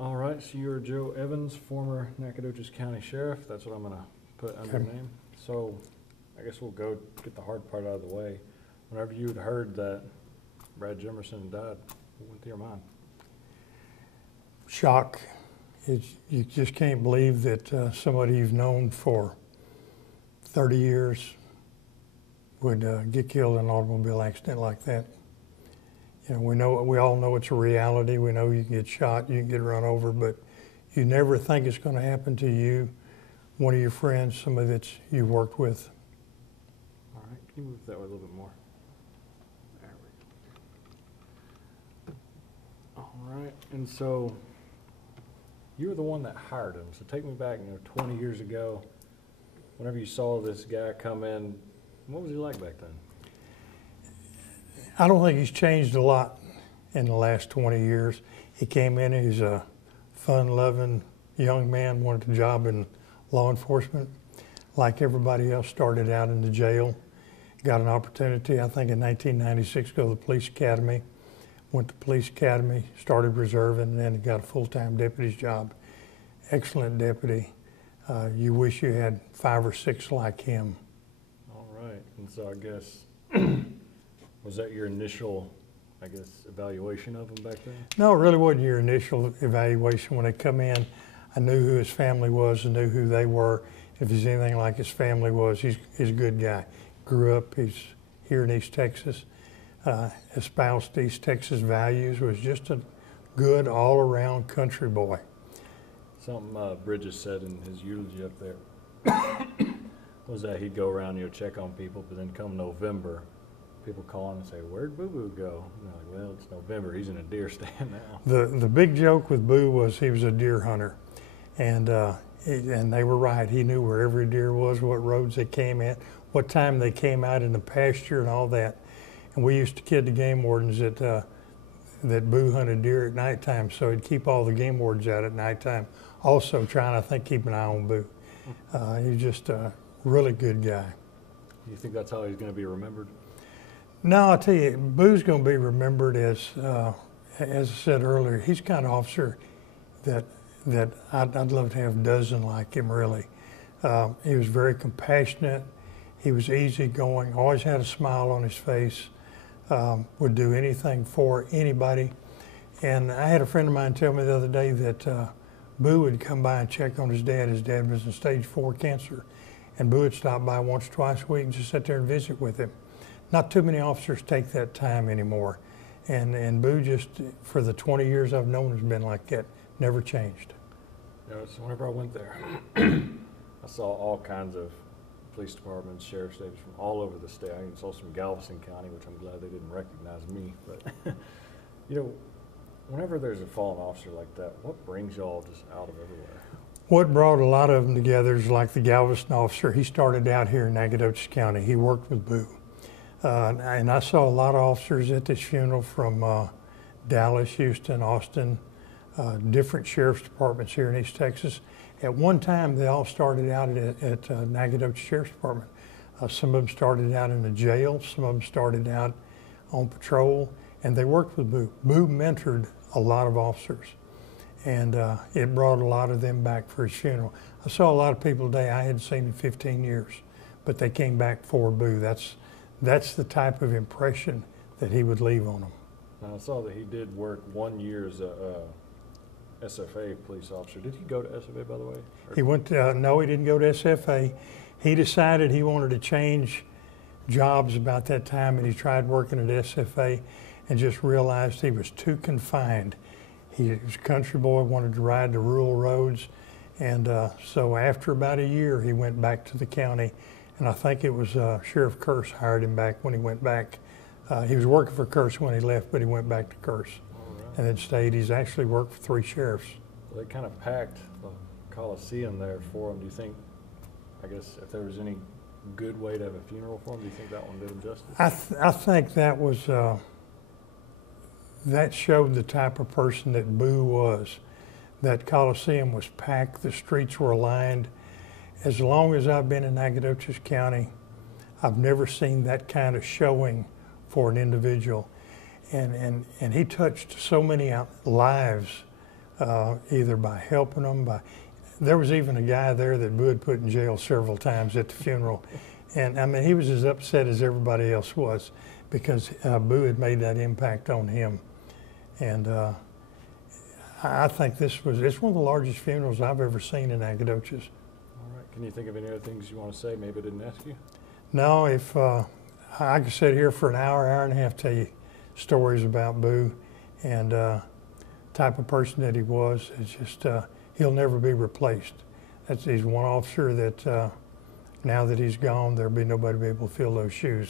All right, so you're Joe Evans, former Nacogdoches County Sheriff. That's what I'm going to put under your name. So I guess we'll go get the hard part out of the way. Whenever you had heard that Brad Jimmerson died, what went through your mind? Shock. You just can't believe that somebody you've known for 30 years would get killed in an automobile accident like that. You know, we all know it's a reality. We know you can get shot, you can get run over, but you never think it's going to happen to you, one of your friends, somebody that you worked with. All right, can you move that way a little bit more? There we go. All right, and so you were the one that hired him. So take me back, 20 years ago, whenever you saw this guy come in, what was he like back then? I don't think he's changed a lot in the last 20 years. He came in, he's a fun-loving young man, wanted a job in law enforcement. Like everybody else, started out in the jail. Got an opportunity, I think in 1996, to go to the police academy. Went to police academy, started reserving, and then got a full-time deputy's job. Excellent deputy. You wish you had 5 or 6 like him. All right, and so I guess, was that your initial, evaluation of him back then? No, it really wasn't your initial evaluation. When they come in, I knew who his family was and knew who they were. If he's anything like his family was, he's a good guy. Grew up, he's here in East Texas. Espoused East Texas values, was just a good all-around country boy. Something Bridges said in his eulogy up there was that he'd go around, check on people, but then come November, people call him and say, "Where'd Boo Boo go?" And they're like, "Well, it's November. He's in a deer stand now." The big joke with Boo was he was a deer hunter, and they were right. He knew where every deer was, what roads they came at, what time they came out in the pasture, and all that. And we used to kid the game wardens that Boo hunted deer at nighttime, so he'd keep all the game wardens out at nighttime. Also trying, I think, keep an eye on Boo. He's just a really good guy. You think that's how he's going to be remembered? No, I'll tell you, Boo's going to be remembered as I said earlier, he's the kind of officer that I'd love to have a dozen like him, really. He was very compassionate. He was easygoing, always had a smile on his face, would do anything for anybody. And I had a friend of mine tell me the other day that Boo would come by and check on his dad. His dad was in stage 4 cancer. And Boo would stop by once or twice a week and just sit there and visit with him. Not too many officers take that time anymore. And Boo just, for the 20 years I've known, has been like that, never changed. So whenever I went there, I saw all kinds of police departments, sheriff's stations from all over the state. I even saw some Galveston County, which I'm glad they didn't recognize me. But, whenever there's a fallen officer like that, what brings y'all just out of everywhere? What brought a lot of them together is like the Galveston officer. He started out here in Nacogdoches County. He worked with Boo. And I saw a lot of officers at this funeral from Dallas, Houston, Austin, different sheriff's departments here in East Texas. At one time, they all started out at Nacogdoches Sheriff's Department. Some of them started out in the jail. Some of them started out on patrol, and they worked with Boo. Boo mentored a lot of officers, and it brought a lot of them back for his funeral. I saw a lot of people today I hadn't seen in 15 years, but they came back for Boo. That's the type of impression that he would leave on them. Now, I saw that he did work 1 year as a SFA police officer. Did he go to SFA, by the way? He went to, no, he didn't go to SFA. He decided he wanted to change jobs about that time, and he tried working at SFA and just realized he was too confined. He was a country boy, wanted to ride the rural roads, and so after about a year, he went back to the county, and I think it was Sheriff Curse hired him back when he went back. He was working for Curse when he left, but he went back to Curse. And then stayed. He's actually worked for 3 sheriffs. Well, they kind of packed the Coliseum there for him. Do you think, if there was any good way to have a funeral for him, do you think that one did him justice? I think that was, that showed the type of person that Boo was. That Coliseum was packed, the streets were lined. As long as I've been in Nacogdoches County, I've never seen that kind of showing for an individual. And he touched so many lives either by helping them, there was even a guy there that Boo had put in jail several times at the funeral. And I mean, he was as upset as everybody else was because Boo had made that impact on him. And I think it's one of the largest funerals I've ever seen in Nacogdoches. All right. Can you think of any other things you want to say? Maybe I didn't ask you. No, if I could sit here for an hour and a half, tell you stories about Boo and type of person that he was. It's just he'll never be replaced. He's one officer that now that he's gone, there'll be nobody to be able to fill those shoes.